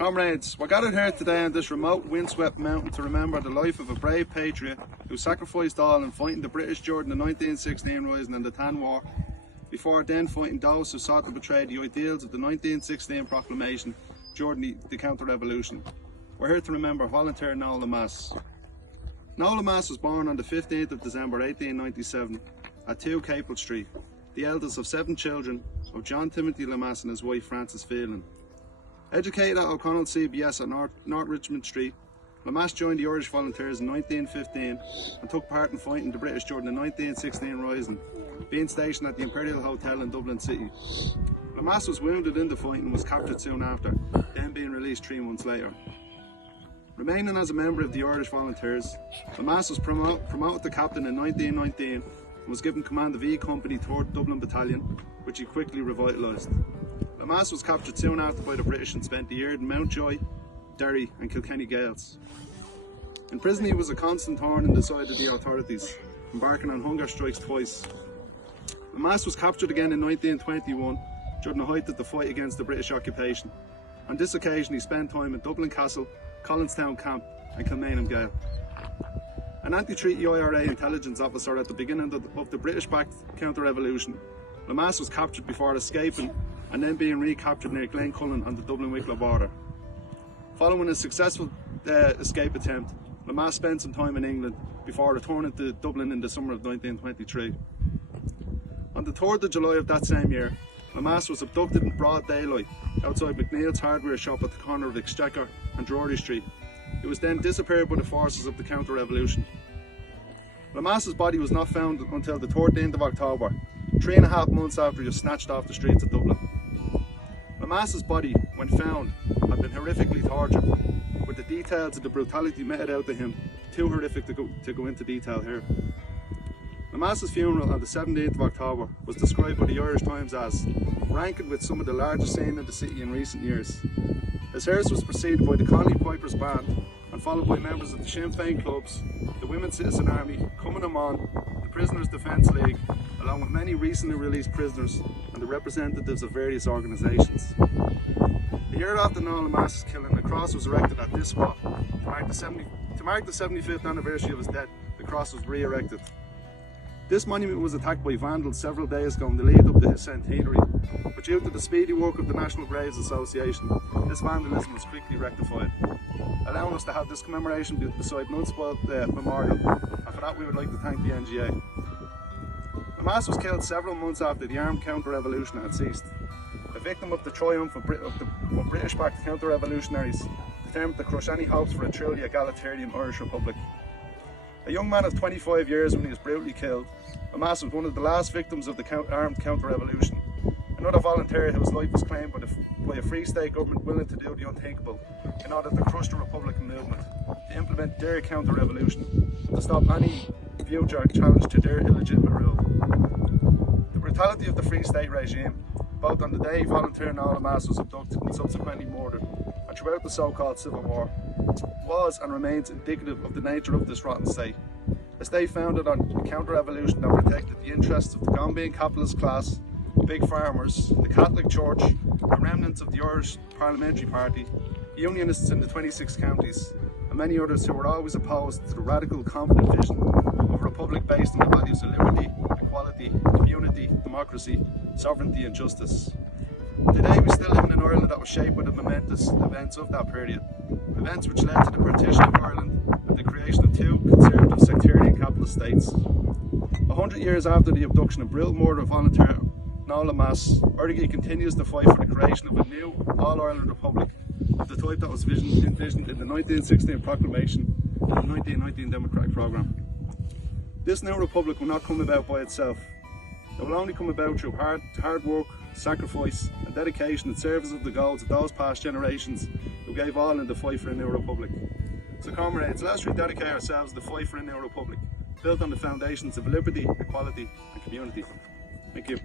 Comrades, we're gathered here today on this remote, windswept mountain to remember the life of a brave patriot who sacrificed all in fighting the British during the 1916 Rising and the Tan War, before then fighting those who sought to betray the ideals of the 1916 proclamation during the counter-revolution. We're here to remember volunteer Noel Lemass. Noel Lemass was born on the 15th of December 1897 at 2 Capel Street, the eldest of 7 children of John Timothy Lemass and his wife Frances Phelan. Educated at O'Connell CBS at North Richmond Street, Lemass joined the Irish Volunteers in 1915 and took part in fighting the British during the 1916 Rising, being stationed at the Imperial Hotel in Dublin City. Lemass was wounded in the fight and was captured soon after, then being released 3 months later. Remaining as a member of the Irish Volunteers, Lemass was promoted to captain in 1919 and was given command of E Company 3rd Dublin Battalion, which he quickly revitalised. Lemass was captured soon after by the British and spent the year in Mountjoy, Derry and Kilkenny Gaels. In prison he was a constant thorn in the side of the authorities, embarking on hunger strikes twice. Lemass was captured again in 1921 during the height of the fight against the British occupation. On this occasion he spent time in Dublin Castle, Collinstown Camp and Kilmainham Gaol. An anti-treaty IRA intelligence officer at the beginning of the British-backed counter-revolution, Lemass was captured before escaping and then being recaptured near Glencullen on the Dublin-Wicklow border. Following a successful escape attempt, Lemass spent some time in England before returning to Dublin in the summer of 1923. On the 3rd of July of that same year, Lemass was abducted in broad daylight outside McNeil's hardware shop at the corner of Exchequer and Drury Street. He was then disappeared by the forces of the counter-revolution. Lemass's body was not found until the 13th of October, 3.5 months after he was snatched off the streets of Dublin. Lemass's body, when found, had been horrifically tortured, with the details of the brutality meted out to him too horrific to go into detail here. Lemass's funeral on the 17th of October was described by the Irish Times as ranking with some of the largest scenes in the city in recent years. His hearse was preceded by the Conley Pipers Band and followed by members of the Sinn Féin clubs, the Women's Citizen Army, Cumann na mBan, the Prisoners Defence League, along with many recently released prisoners and the representatives of various organisations. A year after Noel Lemass's killing, a cross was erected at this spot. To mark the 75th anniversary of his death, the cross was re-erected. This monument was attacked by vandals several days ago in the lead up to his centenary, but due to the speedy work of the National Graves Association, this vandalism was quickly rectified, allowing us to have this commemoration beside an unspoiled memorial, and for that we would like to thank the NGA. Lemass was killed several months after the armed counter-revolution had ceased, a victim of the triumph of British-backed counter-revolutionaries determined to crush any hopes for a truly egalitarian Irish Republic. A young man of 25 years when he was brutally killed, Lemass was one of the last victims of the armed counter-revolution, another volunteer whose life was claimed by a Free State government willing to do the unthinkable in order to crush the Republican movement, to implement their counter-revolution, to stop any future challenge to their illegitimate rule. The brutality of the Free State regime, both on the day volunteer Noel Lemass was abducted and subsequently murdered, and throughout the so-called Civil War, was and remains indicative of the nature of this rotten state. A state founded on a counter-revolution that protected the interests of the Gombian capitalist class, big farmers, the Catholic Church, the remnants of the Irish Parliamentary Party, Unionists in the 26 counties, and many others who were always opposed to the radical, confident vision of a republic based on the values of liberty, equality, community, democracy, sovereignty and justice. Today we still live in an Ireland that was shaped by the momentous events of that period, events which led to the partition of Ireland and the creation of 2 conservative sectarian capitalist states. 100 years after the abduction and brutal murder of volunteer Noel Lemass, Éirígí continues to fight for the creation of a new All-Ireland Republic of the type that was envisioned in the 1916 Proclamation and the 1919 Democratic Programme. This new republic will not come about by itself. It will only come about through hard work, sacrifice and dedication in service of the goals of those past generations who gave all in the fight for a new republic. So comrades, let us rededicate ourselves to the fight for a new republic, built on the foundations of liberty, equality and community. Thank you.